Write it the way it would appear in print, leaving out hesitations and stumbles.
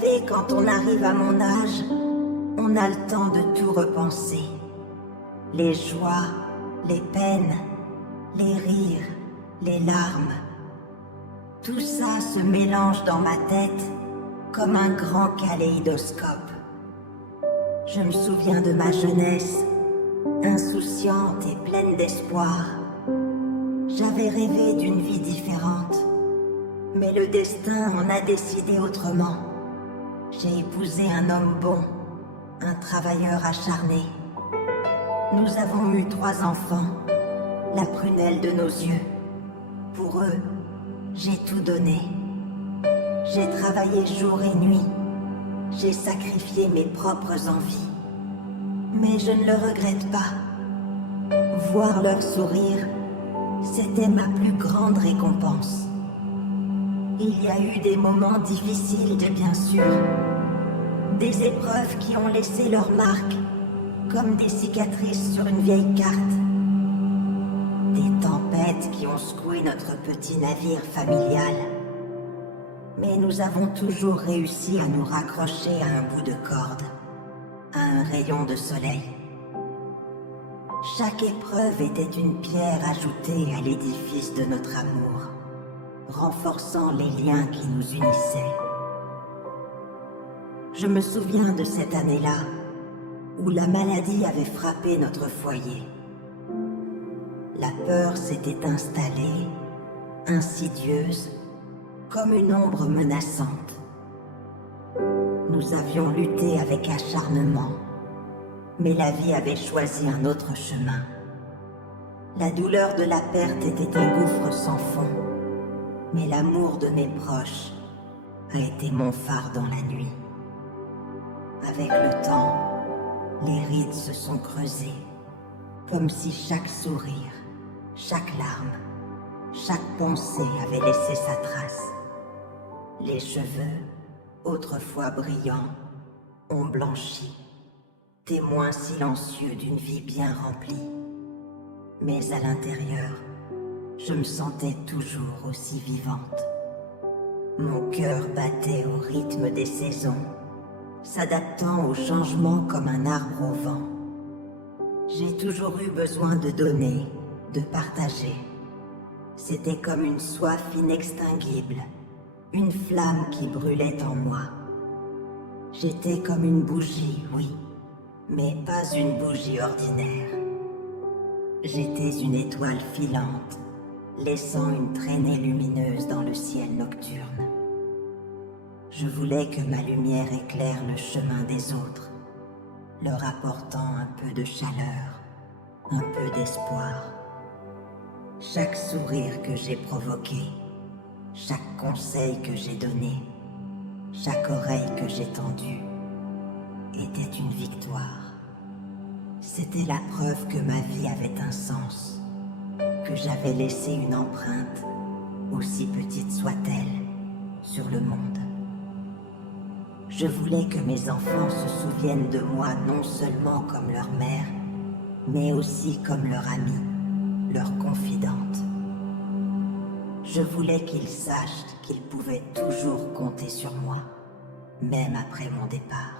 savez, quand on arrive à mon âge, on a le temps de tout repenser. Les joies, les peines, les rires, les larmes. Tout ça se mélange dans ma tête comme un grand kaléidoscope. Je me souviens de ma jeunesse, insouciante et pleine d'espoir. J'avais rêvé d'une vie différente, mais le destin en a décidé autrement. J'ai épousé un homme bon, un travailleur acharné. Nous avons eu 3 enfants, la prunelle de nos yeux. Pour eux, j'ai tout donné. J'ai travaillé jour et nuit. J'ai sacrifié mes propres envies. Mais je ne le regrette pas. Voir leur sourire, c'était ma plus grande récompense. Il y a eu des moments difficiles, bien sûr. Des épreuves qui ont laissé leur marque, comme des cicatrices sur une vieille carte. Des tempêtes qui ont secoué notre petit navire familial. Mais nous avons toujours réussi à nous raccrocher à un bout de corde, à un rayon de soleil. Chaque épreuve était une pierre ajoutée à l'édifice de notre amour, renforçant les liens qui nous unissaient. Je me souviens de cette année-là, où la maladie avait frappé notre foyer. La peur s'était installée, insidieuse, comme une ombre menaçante. Nous avions lutté avec acharnement, mais la vie avait choisi un autre chemin. La douleur de la perte était un gouffre sans fond, mais l'amour de mes proches a été mon phare dans la nuit. Avec le temps, les rides se sont creusées, comme si chaque sourire, chaque larme, chaque pensée avait laissé sa trace. Les cheveux, autrefois brillants, ont blanchi, témoins silencieux d'une vie bien remplie. Mais à l'intérieur, je me sentais toujours aussi vivante. Mon cœur battait au rythme des saisons, s'adaptant aux changements comme un arbre au vent. J'ai toujours eu besoin de donner, de partager. C'était comme une soif inextinguible, une flamme qui brûlait en moi. J'étais comme une bougie, oui, mais pas une bougie ordinaire. J'étais une étoile filante, laissant une traînée lumineuse dans le ciel nocturne. Je voulais que ma lumière éclaire le chemin des autres, leur apportant un peu de chaleur, un peu d'espoir. Chaque sourire que j'ai provoqué, chaque conseil que j'ai donné, chaque oreille que j'ai tendue, était une victoire. C'était la preuve que ma vie avait un sens, que j'avais laissé une empreinte, aussi petite soit-elle, sur le monde. Je voulais que mes enfants se souviennent de moi non seulement comme leur mère, mais aussi comme leur amie, leur confidente. Je voulais qu'ils sachent qu'ils pouvaient toujours compter sur moi, même après mon départ.